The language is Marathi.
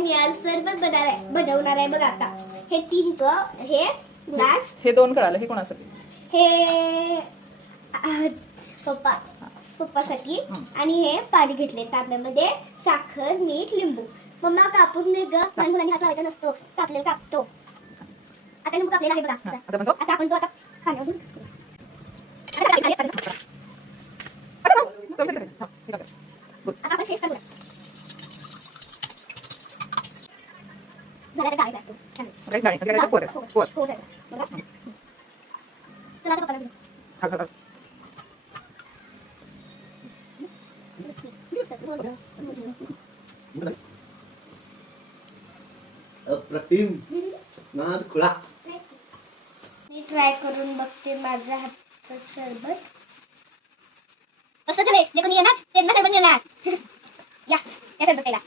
मी आज सरबत बनवणार आहे बघ आता. हे 3 कप, हे ग्लास, हे 2 कळालं. हे कोणाचं? हे पप्पासाठी. आणि हे पाणी घेतले तांब्यामध्ये, साखर, मीठ, लिंबू. मम्मा कापून दे ग, लहान मुलांनी हात लावायचा नसतो. कापलेला कापतो. आता लिंबू कापलेला आहे बघा. आता आपण तो आता खाण्यावर घेऊ. आता आपण शेष करूया. झाला तर डाळी चला आता पप्पाला अप्रतिम नाद खुळा. मी ट्राय करून बघते माझ्या हातचं सरबत. असं झालंय, जे कोणी येणार त्यांना सरबत मिळणार. या सरबत प्यायला.